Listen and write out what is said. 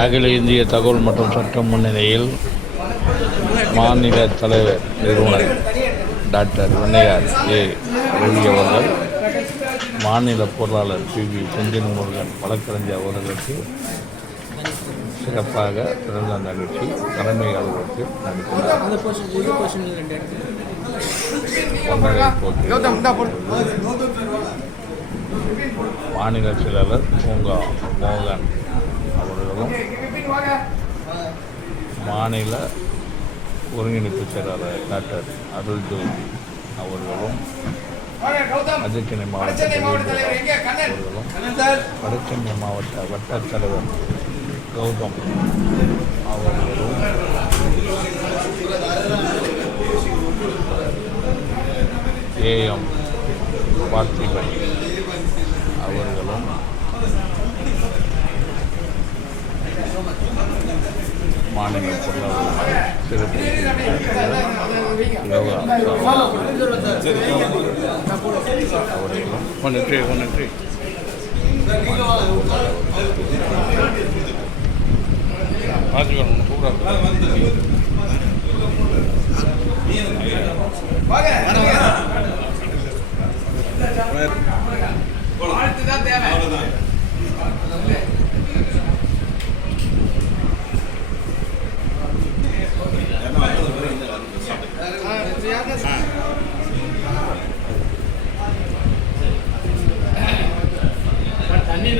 அகில இந்திய தகவல் மற்றும் சட்டம் முன்னிலையில் மாநில தலைவர் நிறுவனர் டாக்டர் வெண்ணையார் ஏ. ரவி அவர்கள் மாநில பொருளாளர் பி. வி. செந்தில் முருகன் வழக்கறிஞர் அவர்களுக்கு சிறப்பாக பிறந்த நிகழ்ச்சி தலைமை அலுவலகத்தில் நடத்தினார் மாநில செயலாளர் பூங்கா மோகன். அவர்களும் மாநில ஒருங்கிணைப்பு செயலாளர் டாக்டர் அருள் ஜோதி அவர்களும் மதுக்கணி மாவட்ட அவர்களும் வடசென்னை மாவட்ட வட்ட தலைவர் கௌதம் அவர்களும் ஏஎம் பார்த்திபன் அவர்களும் மாநில பொருளாளர் நன்றி நன்றி பார்த்துக்கணும் தண்ணி